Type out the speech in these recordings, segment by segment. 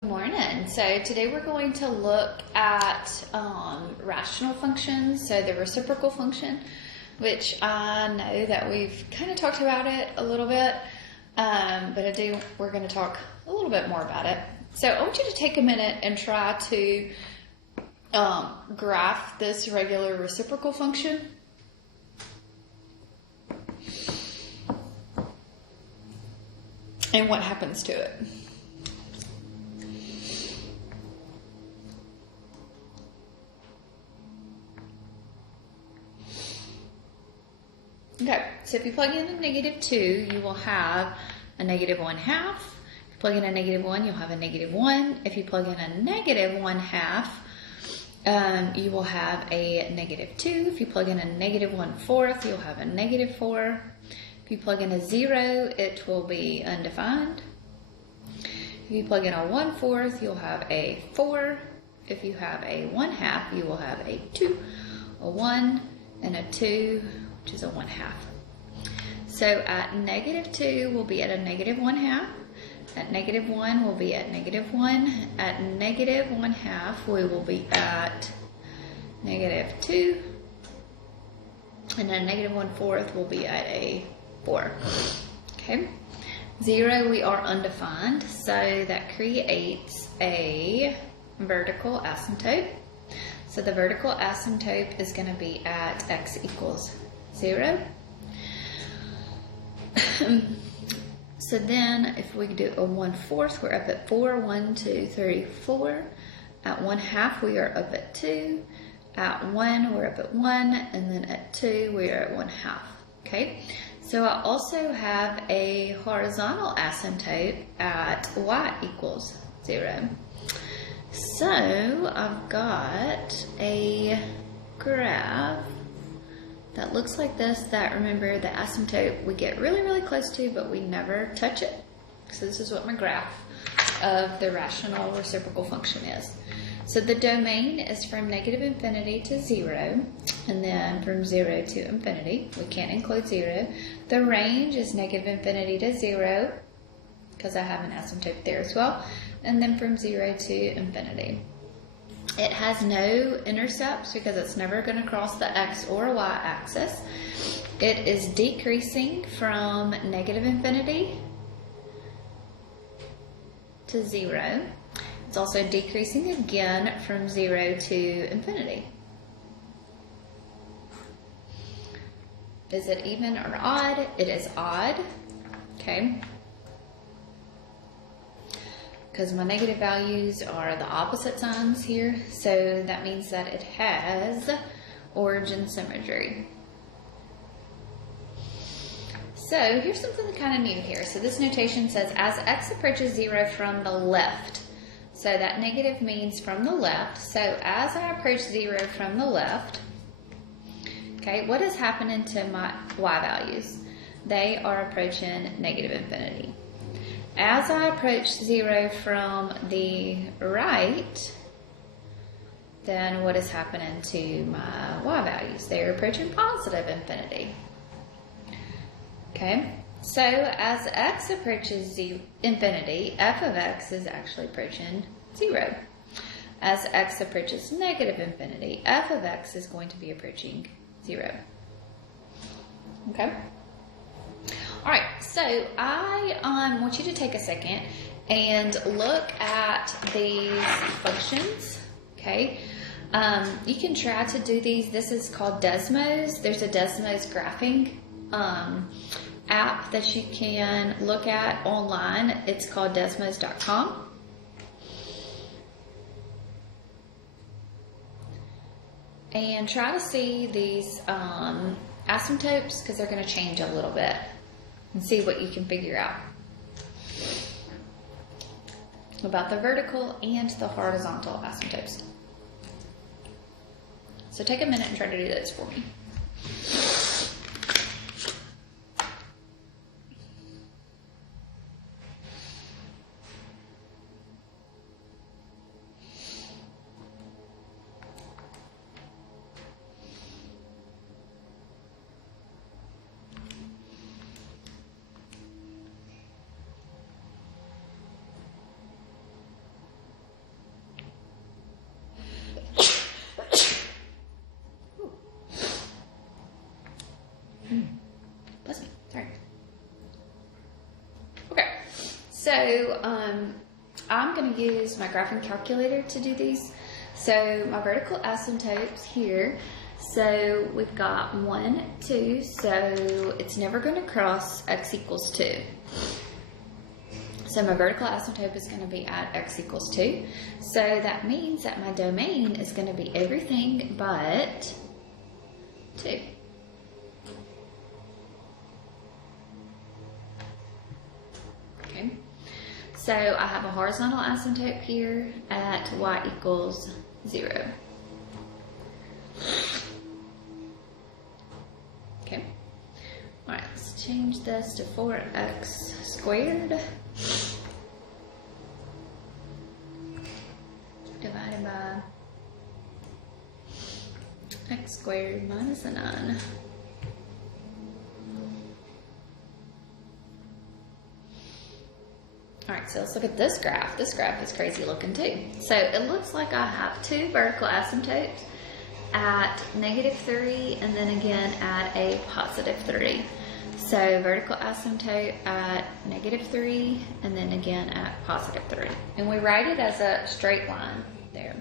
Good morning. So today we're going to look at rational functions, so the reciprocal function, which I know that we've kind of talked about it a little bit, but we're going to talk a little bit more about it. So I want you to take a minute and try to graph this regular reciprocal function. And what happens to it. Okay, so if you plug in a -2, you will have a -1/2. If you plug in a -1, you'll have a -1. If you plug in a -1/2, you will have a -2. If you plug in a -1/4, you'll have a -4. If you plug in a 0, it will be undefined. If you plug in a 1/4, you'll have a 4. If you have a 1/2, you will have a 2, a 1, and a 2, which is a 1/2. So at -2, we'll be at a -1/2. At -1, we'll be at -1. At -1/2, we will be at -2. And at -1/4, we'll be at a 4. Okay. 0, we are undefined, so that creates a vertical asymptote. So the vertical asymptote is going to be at x equals 0. So then if we do a 1/4, we're up at 4. 1, 2, 3, 4. At 1/2, we are up at 2. At 1, we're up at 1. And then at 2, we are at 1/2. Okay. So I also have a horizontal asymptote at y equals 0. So I've got a graph that looks like this, that, remember, the asymptote we get really, really close to, but we never touch it. So this is what my graph of the rational reciprocal function is. So the domain is from -infinity to 0, and then from 0 to infinity. We can't include 0. The range is -infinity to 0, because I have an asymptote there as well, and then from 0 to infinity. It has no intercepts because it's never going to cross the x or y axis. It is decreasing from -infinity to 0. It's also decreasing again from 0 to infinity. Is it even or odd? It is odd. Okay. Because my negative values are the opposite signs here, so that means that it has origin symmetry. So here's something kind of new here. So this notation says as x approaches 0 from the left. So that negative means from the left. So as I approach 0 from the left, okay, what is happening to my y values? They are approaching -infinity. As I approach 0 from the right, then what is happening to my y values? They're approaching positive infinity. Okay, so as x approaches infinity, f of x is actually approaching 0. As x approaches -infinity, f of x is going to be approaching 0. Okay. All right, so I want you to take a second and look at these functions, okay? You can try to do these. This is called Desmos. There's a Desmos graphing app that you can look at online. It's called desmos.com. And try to see these asymptotes, because they're going to change a little bit, and see what you can figure out about the vertical and the horizontal asymptotes. So take a minute and try to do those for me. So I'm going to use my graphing calculator to do these. So my vertical asymptotes here. So we've got 1, 2, so it's never going to cross x equals 2. So my vertical asymptote is going to be at x equals 2. So that means that my domain is going to be everything but 2. Okay. So I have a horizontal asymptote here at y equals 0. Okay. All right, let's change this to 4x squared divided by x squared minus a 9. All right, so let's look at this graph. This graph is crazy looking too. So it looks like I have 2 vertical asymptotes at -3 and then again at a +3. So vertical asymptote at -3 and then again at +3. And we write it as a straight line there.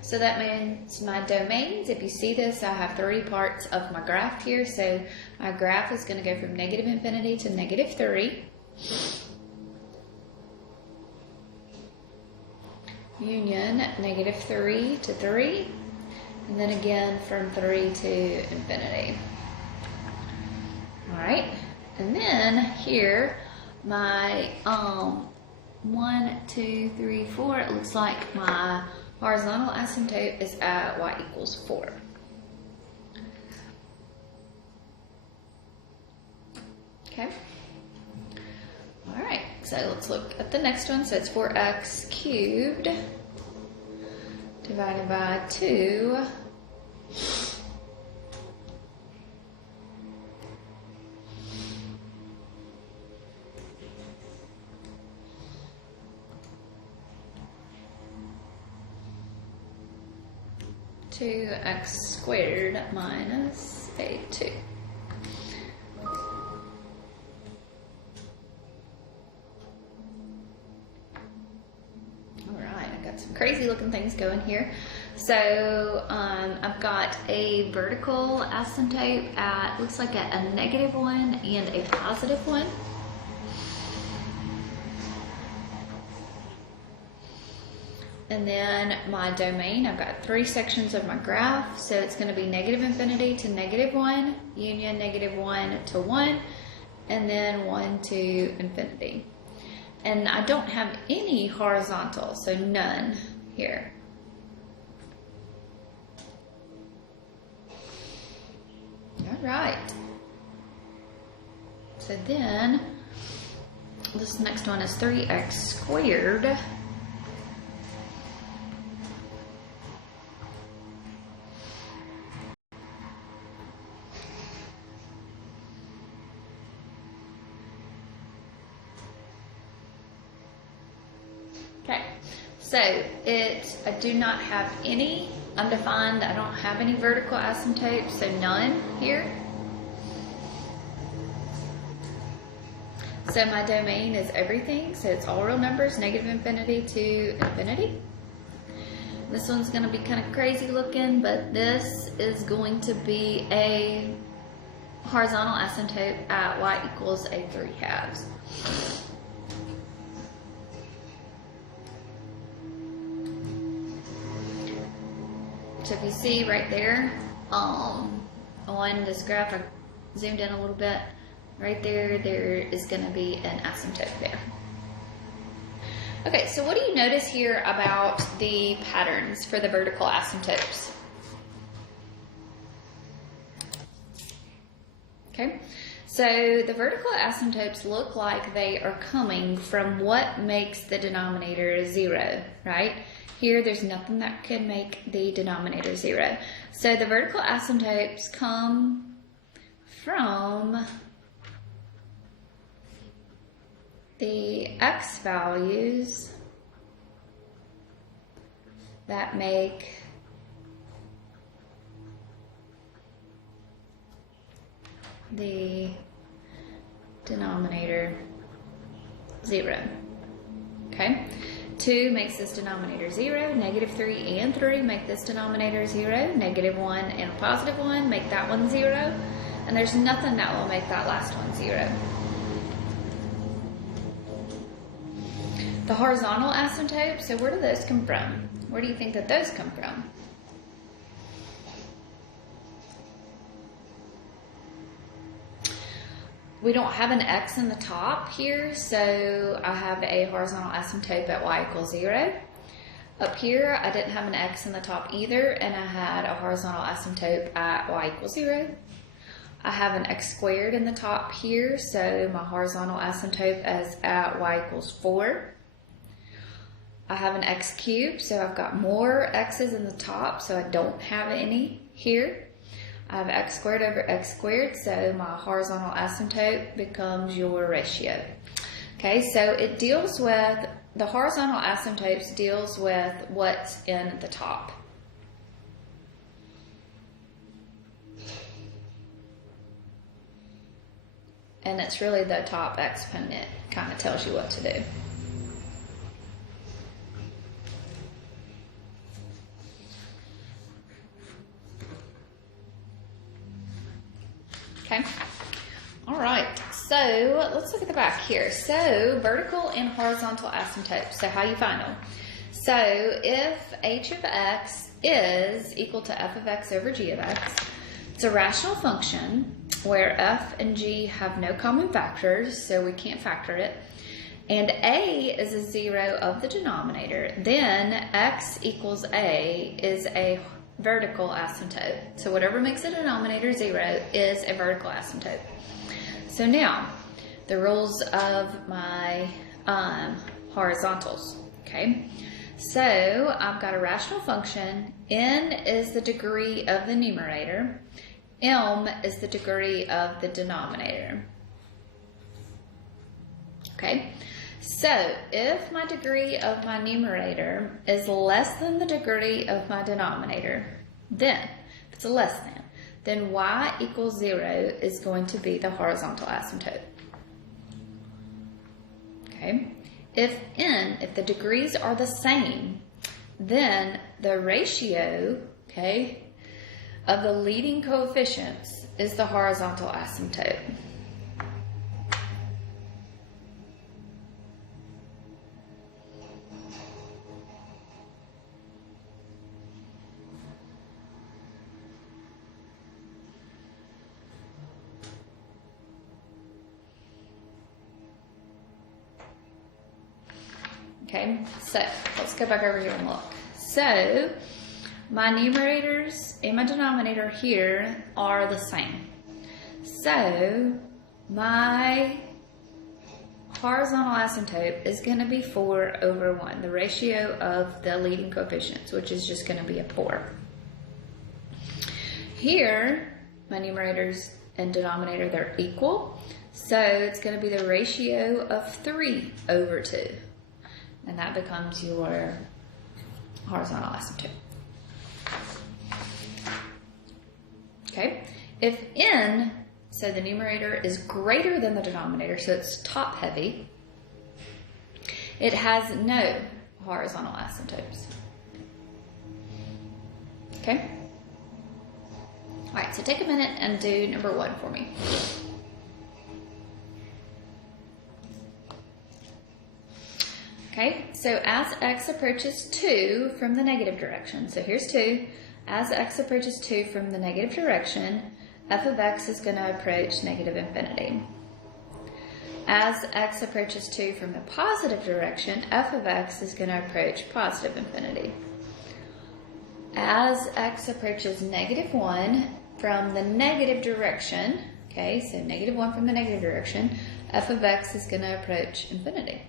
So that means my domains, if you see this, I have 3 parts of my graph here. So my graph is going to go from -infinity to -3. Union -3 to 3. And then again from 3 to infinity. All right, and then here my 1, 2, 3, 4. It looks like my horizontal asymptote is at y equals 4. Okay. All right, so let's look at the next one. So it's 4x cubed divided by 2 2x squared minus a 2. Some crazy looking things going here. So I've got a vertical asymptote at, looks like a -1 and a +1. And then my domain, I've got 3 sections of my graph. So it's going to be -infinity to -1, union -1 to 1, and then 1 to infinity. And I don't have any horizontal, so none here. All right. So then, this next one is 3x squared. Okay, so I do not have any undefined, I don't have any vertical asymptotes, so none here. So my domain is everything, so it's all real numbers, -infinity to infinity. This one's going to be kind of crazy looking, but this is going to be a horizontal asymptote at y equals a 3/2. So if you see right there, on this graph, I zoomed in a little bit, right there, there is going to be an asymptote there. Okay, so what do you notice here about the patterns for the vertical asymptotes? Okay, so the vertical asymptotes look like they are coming from what makes the denominator 0, right? Here, there's nothing that can make the denominator 0. So the vertical asymptotes come from the x values that make the denominator 0. Okay, 2 makes this denominator 0, negative 3 and 3 make this denominator 0, negative 1 and a positive 1 make that one 0, and there's nothing that will make that last one 0. The horizontal asymptote, so where do those come from? Where do you think that those come from? We don't have an x in the top here, so I have a horizontal asymptote at y equals 0. Up here, I didn't have an x in the top either, and I had a horizontal asymptote at y equals 0. I have an x squared in the top here, so my horizontal asymptote is at y equals 4. I have an x cubed, so I've got more x's in the top, so I don't have any here. I have x squared over x squared, so my horizontal asymptote becomes your ratio. Okay, so it deals with, the horizontal asymptotes deals with what's in the top. And it's really the top exponent kind of tells you what to do. Okay. All right. So let's look at the back here. So vertical and horizontal asymptotes. So how you find them? So if h of x is equal to f of x over g of x, it's a rational function where f and g have no common factors, so we can't factor it, and a is a 0 of the denominator, then x equals a is a vertical asymptote. So whatever makes the denominator 0 is a vertical asymptote. So now, the rules of my horizontals, okay? So I've got a rational function. N is the degree of the numerator. M is the degree of the denominator. Okay? So if my degree of my numerator is less than the degree of my denominator, then, if it's a less than, then y equals 0 is going to be the horizontal asymptote. Okay? If the degrees are the same, then the ratio, okay, of the leading coefficients is the horizontal asymptote. Okay, so let's go back over here and look. So my numerators and my denominator here are the same. So my horizontal asymptote is going to be 4 over 1, the ratio of the leading coefficients, which is just going to be a 4. Here, my numerators and denominator, they're equal. So it's going to be the ratio of 3 over 2. And that becomes your horizontal asymptote. Okay, if n, so the numerator is greater than the denominator, so it's top heavy, it has no horizontal asymptotes. Okay? All right, so take a minute and do number 1 for me. Okay, so as x approaches 2 from the negative direction, so here's 2, as x approaches 2 from the negative direction, f of x is going to approach negative infinity. As x approaches 2 from the positive direction, f of x is going to approach positive infinity. As x approaches negative 1 from the negative direction, okay, so negative 1 from the negative direction, f of x is going to approach infinity.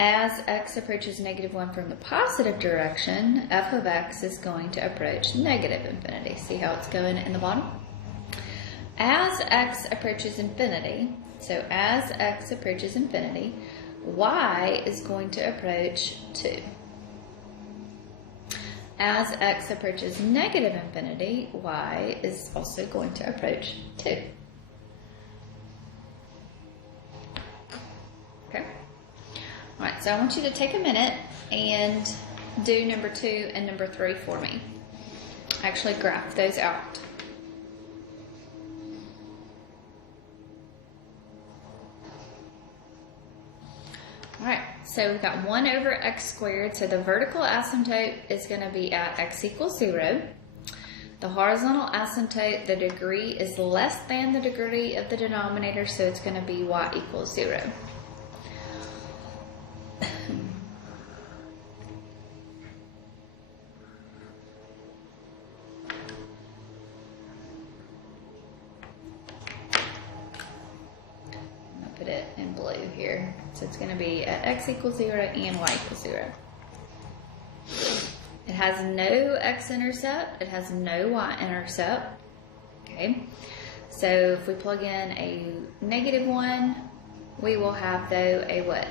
As x approaches negative 1 from the positive direction, f of x is going to approach negative infinity. See how it's going in the bottom? As x approaches infinity, so as x approaches infinity, y is going to approach 2. As x approaches negative infinity, y is also going to approach 2. Okay? All right, so I want you to take a minute and do number 2 and number 3 for me. Actually graph those out. All right, so we've got 1 over x squared. So the vertical asymptote is going to be at x equals 0. The horizontal asymptote, the degree is less than the degree of the denominator, so it's going to be y equals 0. Put it in blue here. So it's going to be at x equals 0 and y equals 0. It has no x-intercept. It has no y-intercept. Okay. So if we plug in a -1, we will have, though, a what?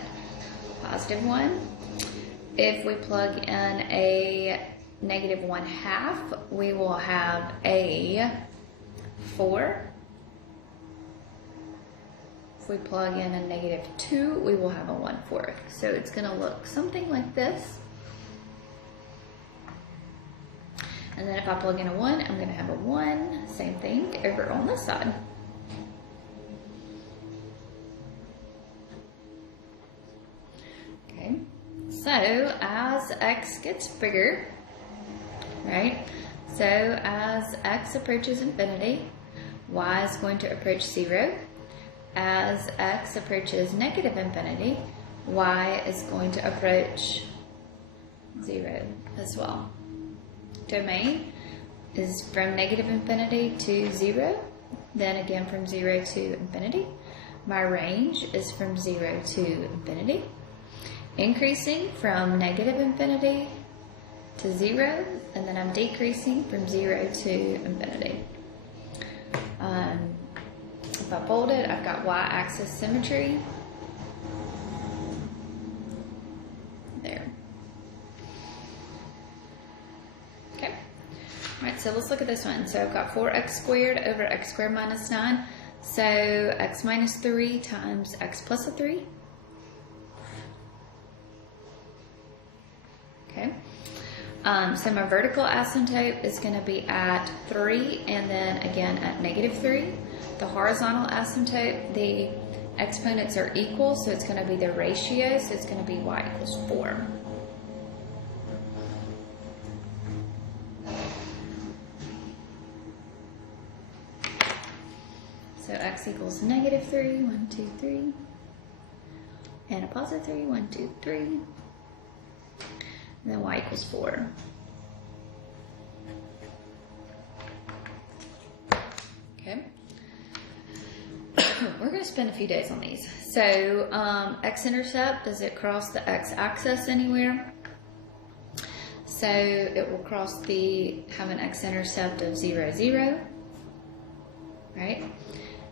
+1. If we plug in a -1/2, we will have a 4. If we plug in a -2, we will have a 1/4. So it's going to look something like this. And then if I plug in a 1, I'm going to have a 1. Same thing over on this side. Okay. So as x gets bigger, right? So as x approaches infinity, y is going to approach 0. As x approaches -infinity, y is going to approach 0 as well. Domain is from -infinity to 0, then again from 0 to infinity. My range is from 0 to infinity, increasing from -infinity to 0, and then I'm decreasing from 0 to infinity. If I fold it, I've got y-axis symmetry. There. Okay. All right, so let's look at this one. So I've got 4x squared over x squared minus 9. So x minus 3 times x plus a 3. Okay. So my vertical asymptote is going to be at 3 and then again at -3. The horizontal asymptote, the exponents are equal, so it's going to be the ratio, so it's going to be y equals 4. So x equals -3, 1, 2, 3, and a positive 3, 1, 2, 3, and then y equals 4. Okay. We're going to spend a few days on these. So x-intercept, does it cross the x-axis anywhere? So it will have an x-intercept of 0, 0, right?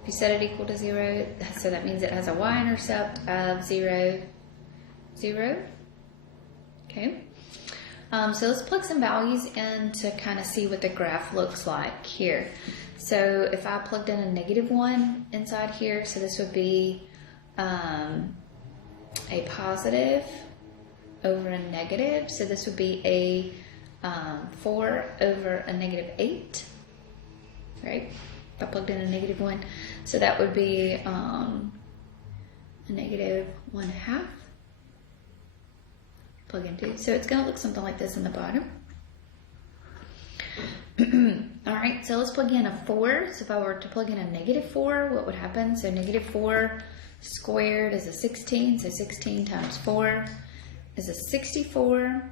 If you set it equal to 0, so that means it has a y-intercept of 0, 0. Okay. So let's plug some values in to kind of see what the graph looks like here. So if I plugged in a -1 inside here, so this would be a positive over a negative. So this would be a 4 over a -8, right? If I plugged in a -1. So that would be a -1/2. Plug in 2. So it's going to look something like this in the bottom. All right, so let's plug in a 4. So if I were to plug in a -4, what would happen? So -4 squared is a 16. So 16 times 4 is a 64.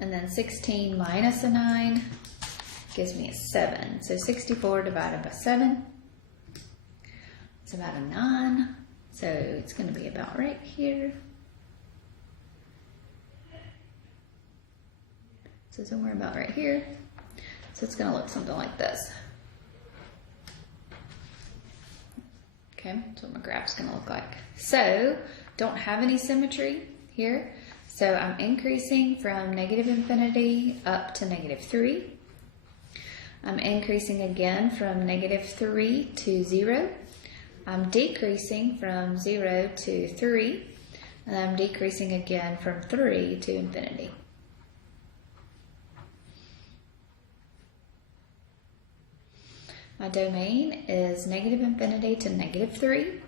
And then 16 minus a 9 gives me a 7. So 64 divided by 7 is about a 9. So it's going to be about right here. So somewhere about right here. So it's going to look something like this. Okay, that's what my graph's going to look like. So, don't have any symmetry here. So I'm increasing from -infinity up to -3. I'm increasing again from -3 to 0. I'm decreasing from 0 to 3. And I'm decreasing again from 3 to infinity. My domain is negative infinity to negative 3,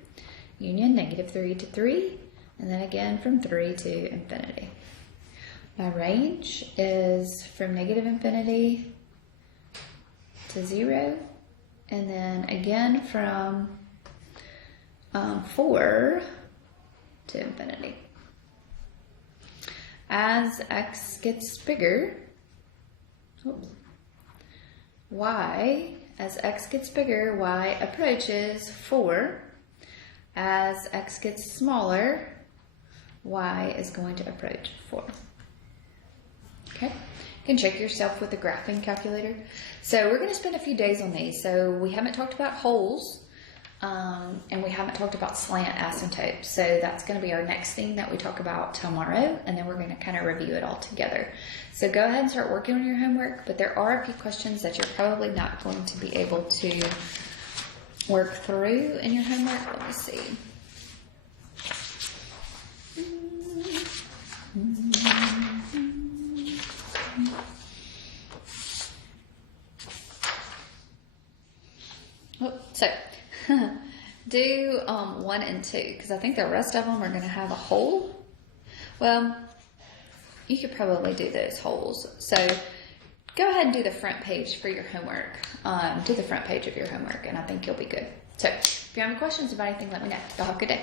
union negative 3 to 3, and then again from 3 to infinity. My range is from negative infinity to 0, and then again from 4 to infinity. As x gets bigger, as x gets bigger, y approaches 4. As x gets smaller, y is going to approach 4. Okay, you can check yourself with the graphing calculator. So we're going to spend a few days on these. So we haven't talked about holes, and we haven't talked about slant asymptotes. So that's going to be our next thing that we talk about tomorrow, and then we're going to kind of review it all together. So go ahead and start working on your homework, but there are a few questions that you're probably not going to be able to work through in your homework. Let me see. So do 1 and 2, because I think the rest of them are going to have a hole. Well, you could probably do those holes. So go ahead and do the front page for your homework. Do the front page of your homework, and I think you'll be good. So if you have any questions about anything, let me know. Y'all have a good day.